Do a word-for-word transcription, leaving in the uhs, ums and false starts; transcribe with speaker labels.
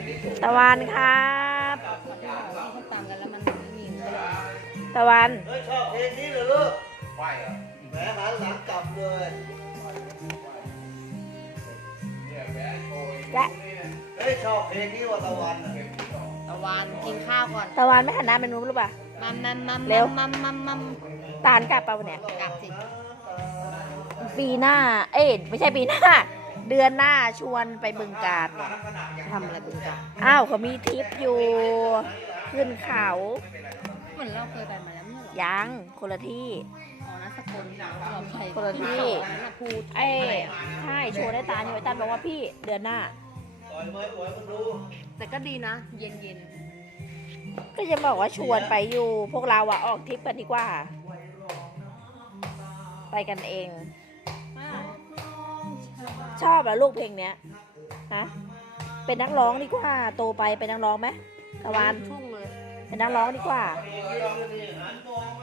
Speaker 1: ตะวันครับ
Speaker 2: เขาตามกันแล้วมันมีเลย
Speaker 1: ตะวัน
Speaker 3: เฮ้ยชอบเพลงนี้เหรอลูกไม่เหรอแหมหันหลังกลับเลย
Speaker 1: และ
Speaker 3: เฮ้ยชอบเพลงนี้ว่าตะวันอะ
Speaker 2: ตะวันกินข้าวก่อน
Speaker 1: ตะวันไม่หันหน้าไปนู้นหรือเปล่า
Speaker 2: มัมมัมมัม
Speaker 1: เร็ว
Speaker 2: มัมมัมมัม
Speaker 1: ตาลกลับเปล่าเนี่ย
Speaker 2: กลับสิ
Speaker 1: ปีหน้า เอ้ยไม่ใช่ปีหน้า เดือนหน้าชวนไปบึงกาฬ
Speaker 2: ทำอะไรบึงกาฬ
Speaker 1: อ้าวเขามีทริปอยู่ ขึ้นเขา
Speaker 2: เหมือนเราเคยไปมาแล้วไม่ใช่เหรอ
Speaker 1: ยังคนละที่
Speaker 2: อ๋อนะสกลเราไป
Speaker 1: คนละที่
Speaker 2: พูด
Speaker 1: เอ้ยใช่ชวนได้ตาลอยู่ไอ้ตาลบอกว่าพี่เดือนหน้า
Speaker 3: ปล่อยไว้ปล่อยมันดู
Speaker 2: แต่ก็ดีนะ เย็นเย็น
Speaker 1: ก็จะบอกว่าชวนไปอยู่ พวกเราอะออกทริปกันดีกว่า ไปกันเอง ชอบเหรอลูกเพลงเนี้ยฮะเป็นนักร้องดีกว่า โตไปเป็นนักร้องไหมตะวัน
Speaker 2: ทุ่งเลย
Speaker 1: เป็นนักร้องดีกว่า
Speaker 3: หันมองไป